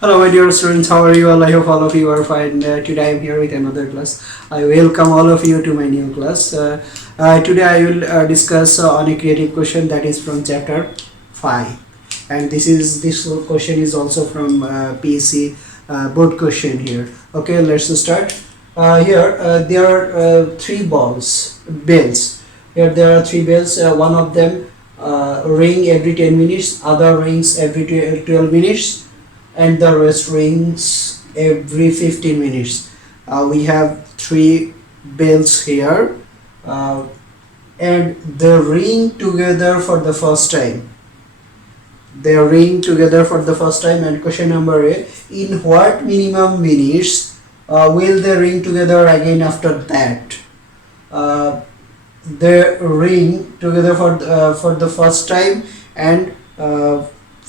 Hello, my dear students. How are you all? I hope all of you are fine. Today I am here with another class. I welcome all of you to my new class. Today I will discuss on a creative question that is from chapter 5, and this question is also from PEC board question here. Okay, let's start. Here there are three bells. Here there are three bells. One of them ring every 10 minutes, other rings every 12 minutes, and the rest rings every 15 minutes. We have three bells here, and they ring together for the first time. And question number A: in what minimum minutes will they ring together again after that? They ring together for the first time, and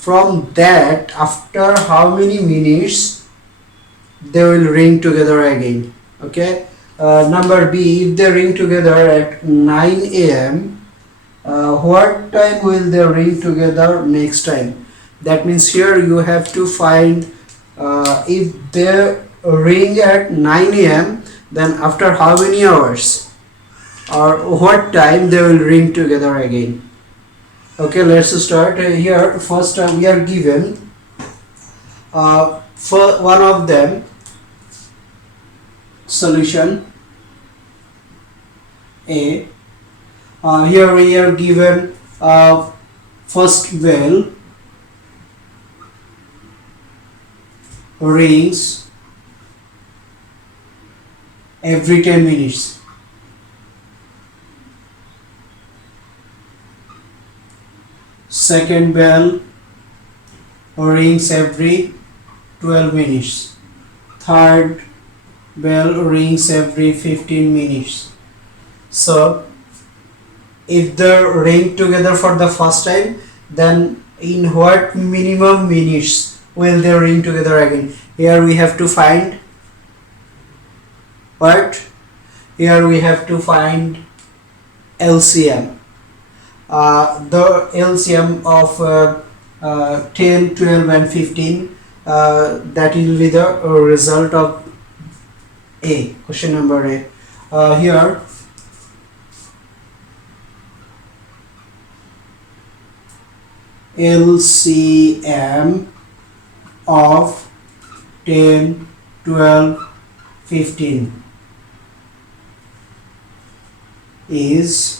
from that, after how many minutes they will ring together again. Okay. Number B: if they ring together at 9 a.m., what time will they ring together next time? That means here you have to find if they ring at 9 a.m., then after how many hours or what time they will ring together again. Okay, let's start here. First, we are given for one of them solution A. Here we are given first bell rings every 10 minutes. Second bell rings every 12 minutes. Third bell rings every 15 minutes. So if they ring together for the first time, then in what minimum minutes will they ring together again? Here we have to find what? Here we have to find LCM. The LCM of 10, 12 and 15, that will be the result of A, question number A. Here LCM of 10, 12, 15 is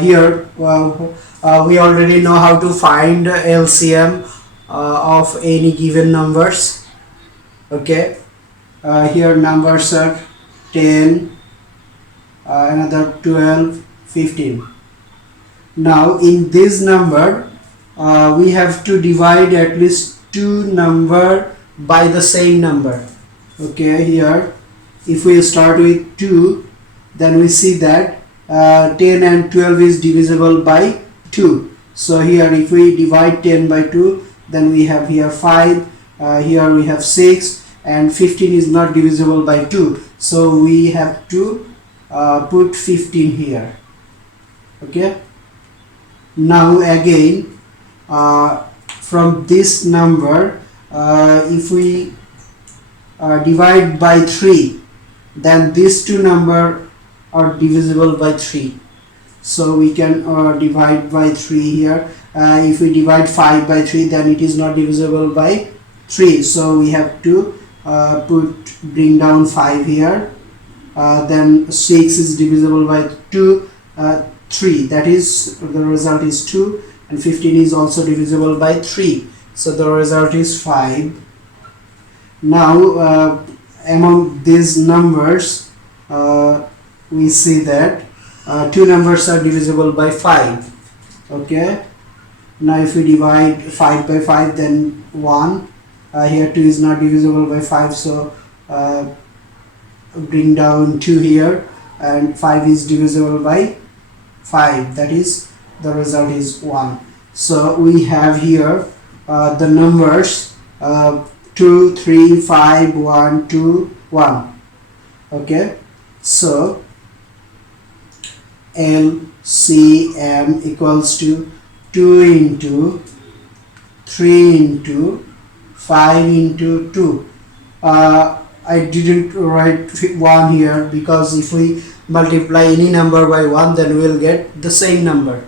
here we already know how to find LCM of any given numbers. Okay, here numbers are 10, another 12, 15. Now in this number we have to divide at least two number by the same number. Okay, here if we start with 2, then we see that 10 and 12 is divisible by 2. So here if we divide 10 by 2, then we have here 5, here we have 6, and 15 is not divisible by 2. So we have to put 15 here. Okay. Now again from this number, if we divide by 3, then these two numbers are divisible by 3. So we can divide by 3 here. If we divide 5 by 3, then it is not divisible by 3. So we have to bring down 5 here. Then 6 is divisible by 2, 3. That is, the result is 2, and 15 is also divisible by 3. So the result is 5. Now among these numbers, we see that two numbers are divisible by 5. Okay. Now if we divide 5 by 5, then 1. Here 2 is not divisible by 5, so bring down 2 here, and 5 is divisible by 5. That is, the result is 1. So we have here the numbers 2, 3, 5, 1, 2, 1. Okay. So LCM equals to 2 into 3 into 5 into 2. I didn't write 1 here because if we multiply any number by 1 then we will get the same number.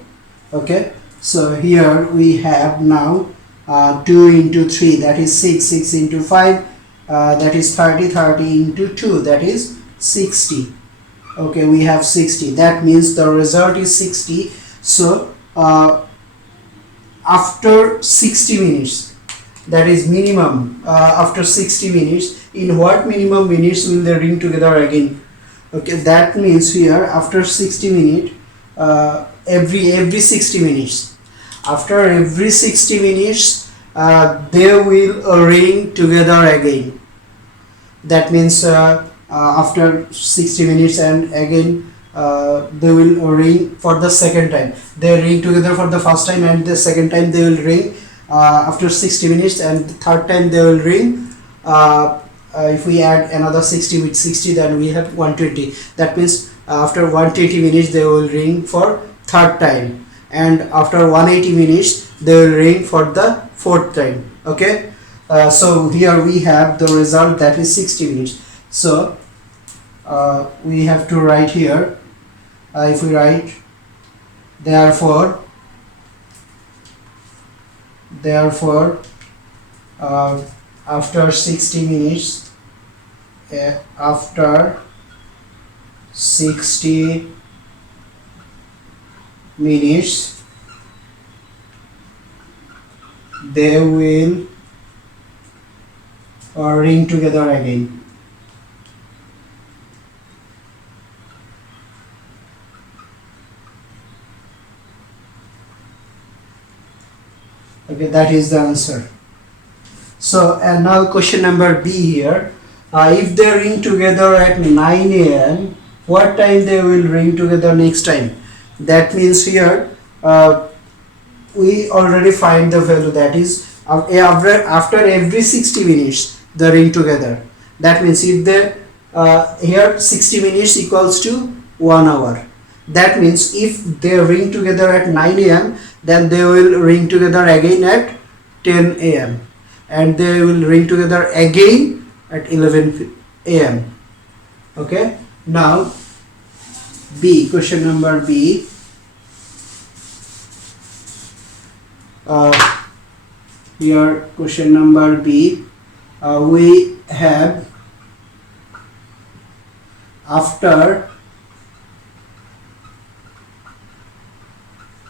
Okay, so here we have now 2 into 3, that is 6, 6 into 5, that is 30, 30 into 2, that is 60. Okay, we have 60, that means the result is 60. So after 60 minutes, that is minimum, after 60 minutes, in what minimum minutes will they ring together again? Okay, that means here after 60 minutes, every 60 minutes, after every 60 minutes they will ring together again. That means after 60 minutes and again they will ring for the second time. They ring together for the first time and the second time they will ring after 60 minutes, and the third time they will ring. If we add another 60 with 60, then we have 120. That means after 120 minutes they will ring for third time, and after 180 minutes they will ring for the fourth time. Okay, so here we have the result, that is 60 minutes. So we have to write here, if we write therefore after 60 minutes, after 60 minutes they will ring together again. Okay, that is the answer. So, and now question number B here. If they ring together at 9 a.m., what time they will ring together next time? That means here we already find the value, that is after every 60 minutes they ring together. That means if they here 60 minutes equals to 1 hour. That means if they ring together at 9 a.m., then they will ring together again at 10 a.m. and they will ring together again at 11 a.m. Okay, now B, question number B. Here question number B, we have after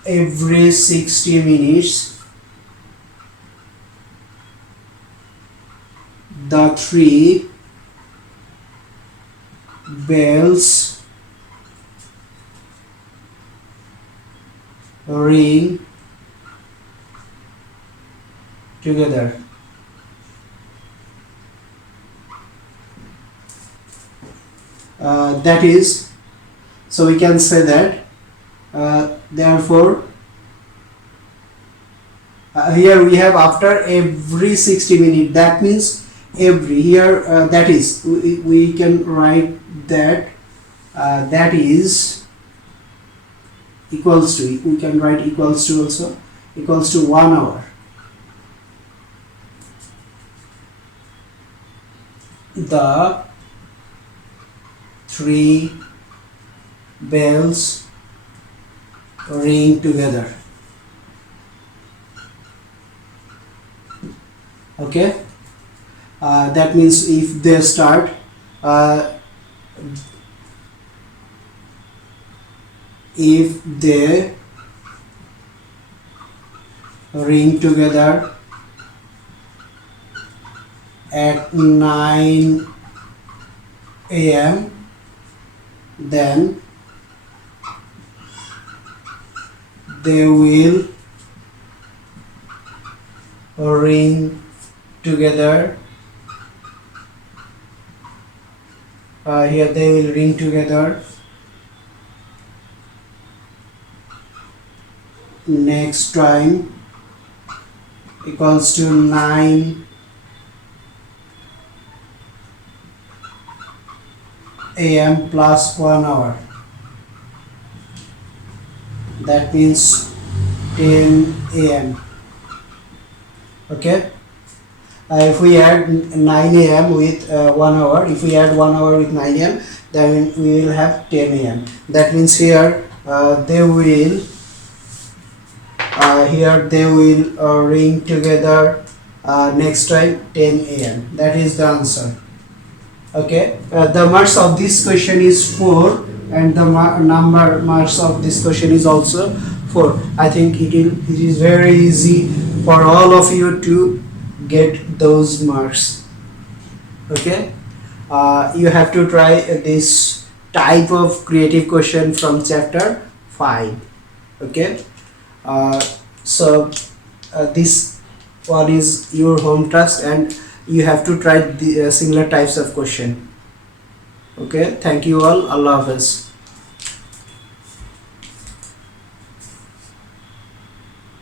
every 60 minutes the 3 bells ring together. That is, so we can say that therefore here we have after every 60 minutes, that means every, here that is, we can write that that is equals to, we can write equals to also, equals to 1 hour. The 3 bells ring together. Okay, that means if they start if they ring together at 9 a.m., then they will ring together, here they will ring together next time equals to 9 a.m. plus 1 hour. That means 10 a.m. Okay, If we add 9 a.m. with 1 hour, if we add 1 hour with 9 a.m., then we will have 10 a.m. That means here they will ring together next time 10 a.m. That is the answer. Okay, the marks of this question is 4, and the number marks of this question is also 4. I think it is very easy for all of you to get those marks. Okay, you have to try this type of creative question from chapter 5. Okay, uh, so this one is your home task, and you have to try the similar types of question. Okay, thank you all. Allah Hafiz.